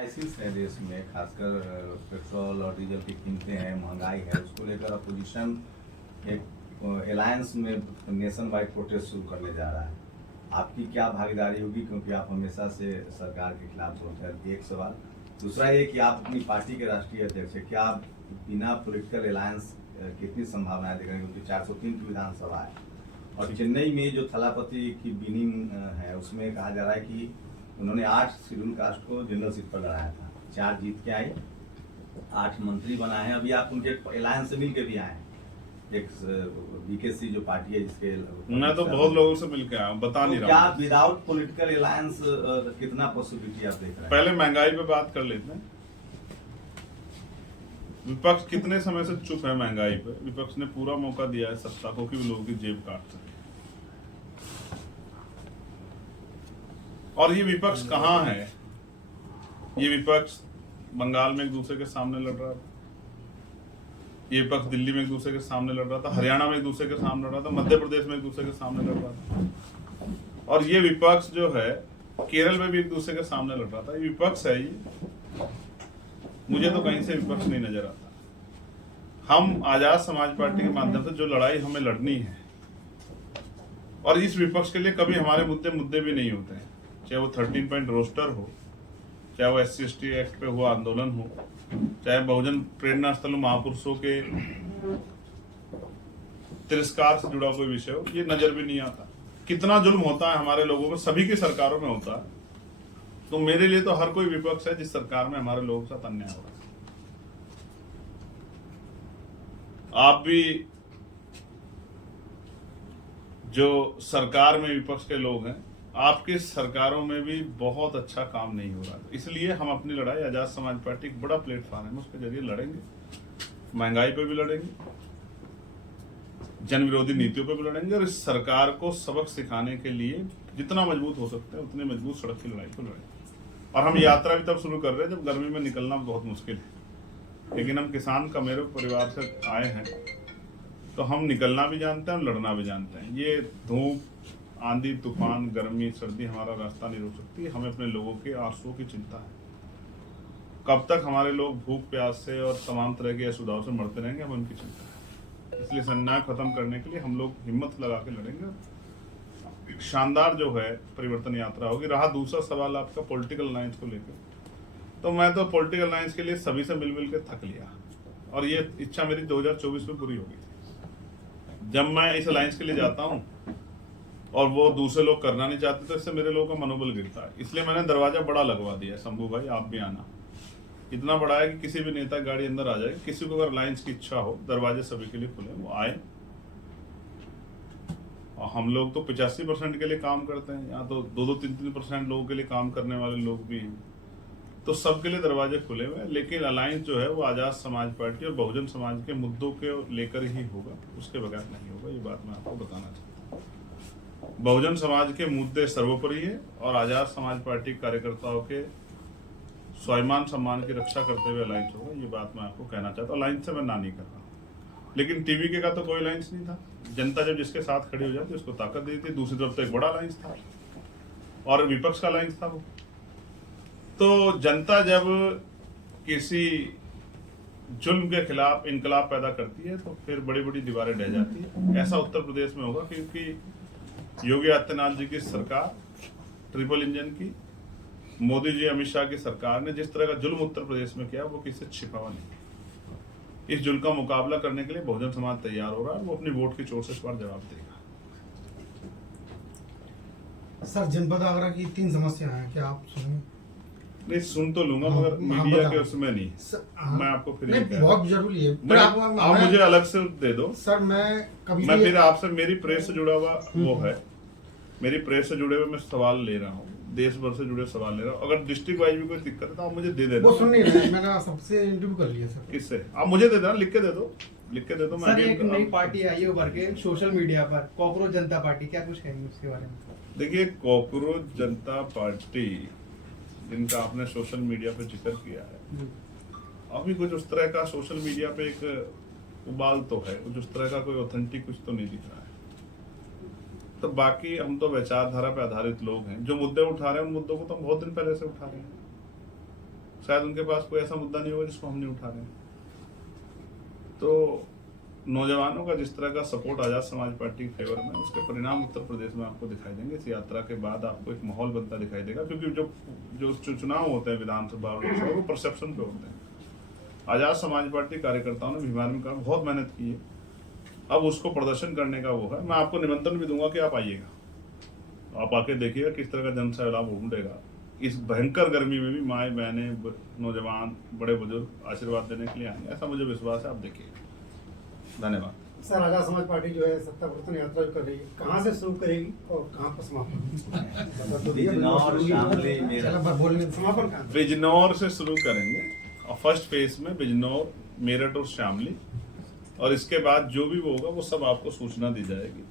Crisis है देश में, खासकर पेट्रोल और डीजल की कीमतें हैं, महंगाई है, उसको लेकर अपोजिशन एक अलायंस में नेशन वाइड प्रोटेस्ट शुरू करने जा रहा है। आपकी क्या भागीदारी होगी, क्योंकि आप हमेशा से सरकार के खिलाफ बोलते हैं? एक सवाल। दूसरा ये कि आप अपनी पार्टी के राष्ट्रीय अध्यक्ष हैं, क्या आप बिना पॉलिटिकल अलायंस कितनी संभावनाएं देख रहे हैं, क्योंकि 403 की विधानसभा है और चेन्नई में जो थलापति की बिनिंग है उसमें कहा जा रहा है कि उन्होंने 8 शेड्यूल कास्ट को जनरल सीट पर लड़ाया था, 4 जीत के आए, 8 मंत्री बनाए हैं। अभी आप उनके अलायंस से मिल के भी आए हैं, एक बीकेसी जो पार्टी है जिसके मैं तो बहुत लोगों से मिलके आया हूँ, बता नहीं रहा क्या विदाउट पॉलिटिकल अलायंस कितना पॉसिबिलिटी आप देख रहे हैं? पहले महंगाई पे बात कर लेते हैं। विपक्ष कितने समय से चुप है महंगाई पे? विपक्ष ने पूरा मौका दिया है सत्ता को कि वो लोगों की जेब काट सके। और ये विपक्ष कहाँ है? ये विपक्ष बंगाल में एक दूसरे के सामने लड़ रहा था, ये विपक्ष दिल्ली में एक दूसरे के सामने लड़ रहा था, हरियाणा में एक दूसरे के सामने लड़ रहा था, मध्य प्रदेश में एक दूसरे के सामने लड़ रहा था, और ये विपक्ष जो है केरल में भी एक दूसरे के सामने लड़ रहा था। ये विपक्ष है ये। मुझे तो कहीं से विपक्ष नहीं नजर आता। हम आजाद समाज पार्टी के माध्यम से जो लड़ाई हमें लड़नी है, और इस विपक्ष के लिए कभी हमारे मुद्दे भी नहीं होते हैं, चाहे वो 13 पॉइंट रोस्टर हो, चाहे वो SC/ST एक्ट पे हुआ आंदोलन हो, चाहे बहुजन प्रेरणा स्थल महापुरुषों के तिरस्कार से जुड़ा कोई विषय हो, ये नजर भी नहीं आता। कितना जुल्म होता है हमारे लोगों में, सभी की सरकारों में होता है। तो मेरे लिए तो हर कोई विपक्ष है जिस सरकार में हमारे लोगों के साथ अन्याय हो रहा है। आप भी जो सरकार में विपक्ष के लोग हैं, आपके सरकारों में भी बहुत अच्छा काम नहीं हो रहा है। इसलिए हम अपनी लड़ाई आजाद समाज पार्टी एक बड़ा प्लेटफॉर्म है, उसके जरिए लड़ेंगे। महंगाई पे भी लड़ेंगे, जन विरोधी नीतियों पे भी लड़ेंगे, और इस सरकार को सबक सिखाने के लिए जितना मजबूत हो सकते हैं उतनी मजबूत सड़क की लड़ाई को लड़ेंगे। और हम यात्रा भी तब शुरू कर रहे हैं जब गर्मी में निकलना बहुत मुश्किल है, लेकिन हम किसान का मेरे परिवार से आए हैं, तो हम निकलना भी जानते हैं और लड़ना भी जानते हैं। ये धूप, आंधी, तूफान, गर्मी, सर्दी हमारा रास्ता नहीं रोक सकती। हमें अपने लोगों के आंसुओं की चिंता है। कब तक हमारे लोग भूख प्यास से और तमाम तरह के असुविधाओं से मरते रहेंगे, हमें उनकी चिंता है। इसलिए अन्याय खत्म करने के लिए हम लोग हिम्मत लगा के लड़ेंगे। शानदार जो है परिवर्तन यात्रा होगी। रहा दूसरा सवाल आपका पॉलिटिकल अलायंस को लेकर, तो मैं तो पॉलिटिकल अलायंस के लिए सभी से मिल के थक लिया, और ये इच्छा मेरी 2024 में पूरी होगी। जब मैं इस अलायंस के लिए जाता हूँ और वो दूसरे लोग करना नहीं चाहते, तो इससे मेरे लोगों का मनोबल गिरता है। इसलिए मैंने दरवाजा बड़ा लगवा दिया है, शंभू भाई आप भी आना। इतना बड़ा है कि किसी भी नेता गाड़ी अंदर आ जाए, किसी को अगर अलायंस की इच्छा हो, दरवाजे सभी के लिए खुले, वो आए। और हम लोग तो 85% के लिए काम करते हैं, यहाँ तो 2-3% लोगों के लिए काम करने वाले लोग भी हैं, तो सबके लिए दरवाजे खुले हुए हैं। लेकिन अलायंस जो है वो आजाद समाज पार्टी और बहुजन समाज के मुद्दों के लेकर ही होगा, उसके बगैर नहीं होगा। ये बात मैं आपको बताना चाहता हूँ। बहुजन समाज के मुद्दे सर्वोपरि है, और आजाद समाज पार्टी कार्यकर्ताओं के स्वाभिमान सम्मान की रक्षा करते हुए अलायंस होगा। ये बात मैं आपको कहना चाहता हूँ। अलायंस से मैं ना नहीं कर रहा हूँ, लेकिन TVK का तो कोई अलायंस नहीं था। जनता जब जिसके साथ खड़ी हो जाती उसको ताकत देती थी। दूसरी तरफ तो एक बड़ा अलायंस था और विपक्ष का अलायंस था वो। तो जनता जब किसी जुल्म के खिलाफ इनकलाब पैदा करती है तो फिर बड़ी बड़ी दीवारें ढह जाती है। ऐसा उत्तर प्रदेश में होगा, क्योंकि योगी आदित्यनाथ जी की सरकार, ट्रिपल इंजन की, मोदी जी अमित शाह की सरकार ने जिस तरह का जुल्म उत्तर प्रदेश में किया, वो किसी से छिपा नहीं। इस जुल्म का मुकाबला करने के लिए बहुजन समाज तैयार हो रहा है। वो अपनी वोट की चोट से इस बार जवाब देगा। सर, जनपद आगरा की 3 समस्याएं हैं, क्या आप सुनेंगे? नहीं, सुन तो लूंगा, मगर मीडिया के उसमें नहीं। मैं आपको फिर नहीं, बहुत जरूरी है। आप मुझे अलग से दे दो सर। मैं फिर आपसे, मेरी प्रेस से जुड़ा हुआ वो है, मेरी प्रेस से जुड़े हुए मैं सवाल ले रहा हूँ, देश भर से जुड़े सवाल ले रहा हूँ। अगर डिस्ट्रिक्ट वाइज भी कोई दिक्कत है तो आप मुझे दे देना। वो सुन नहीं रहे, मैंने सबसे इंटरव्यू कर लिया सर। किससे? आप मुझे दे देना, लिख के दे दो, लिख के दे दो। सर, एक नई पार्टी आई है उभर के सोशल मीडिया पर, कॉकरोच जनता पार्टी, क्या कुछ कहेंगे उसके बारे में? देखिए, कॉकरोच जनता पार्टी जिनका आपने सोशल मीडिया पे जिक्र किया है, अभी कुछ उस तरह का सोशल मीडिया पे एक उबाल तो है, कुछ उस तरह का कोई ऑथेंटिक कुछ तो नहीं दिख रहा है। तो बाकी हम तो विचारधारा पे आधारित लोग हैं। जो मुद्दे उठा रहे हैं उन मुद्दों को तो हम बहुत दिन पहले से उठा रहे हैं। शायद उनके पास कोई ऐसा मुद्दा नहीं होगा जिसको हम नहीं उठा रहे हैं। तो नौजवानों का जिस तरह का सपोर्ट आज़ाद समाज पार्टी के फेवर में, उसके परिणाम उत्तर प्रदेश में आपको दिखाई देंगे। इस यात्रा के बाद आपको एक माहौल बनता दिखाई देगा, क्योंकि जो चुनाव होते हैं विधानसभा और लोकसभा, वो परसेप्शन पे होते हैं। आज़ाद समाज पार्टी कार्यकर्ताओं ने भिवानी में बहुत मेहनत की है, अब उसको प्रदर्शन करने का वो है। मैं आपको निमंत्रण भी दूंगा कि आप आइएगा, आप आके देखिएगा किस तरह का जन सैलाब उमड़ेगा। इस भयंकर गर्मी में भी माएँ बहनें, नौजवान, बड़े बुजुर्ग आशीर्वाद देने के लिए आएंगे, ऐसा मुझे विश्वास है। आप देखिएगा। धन्यवाद। सर, आज़ाद समाज पार्टी जो है सत्ता परिवर्तन यात्रा जो कर रही है, कहाँ से शुरू करेगी और कहाँ पर समापन? बिजनौर, शामली, मेरठ। चलो बोलने समापन कहाँ? बिजनौर से शुरू करेंगे और फर्स्ट फेज में बिजनौर, मेरठ और शामली, और इसके बाद जो भी वो होगा वो सब आपको सूचना दी जाएगी,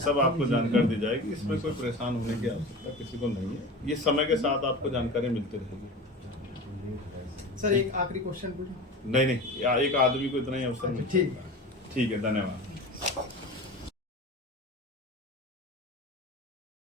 सब आपको जानकारी दी जाएगी। इसमें कोई परेशान होने की आवश्यकता किसी को नहीं है। ये समय के साथ आपको जानकारी मिलती रहेगी। सर एक आखिरी क्वेश्चन पूछूं? नहीं, एक आदमी को इतना ही अवसर मिलता है। ठीक ठीक है, धन्यवाद।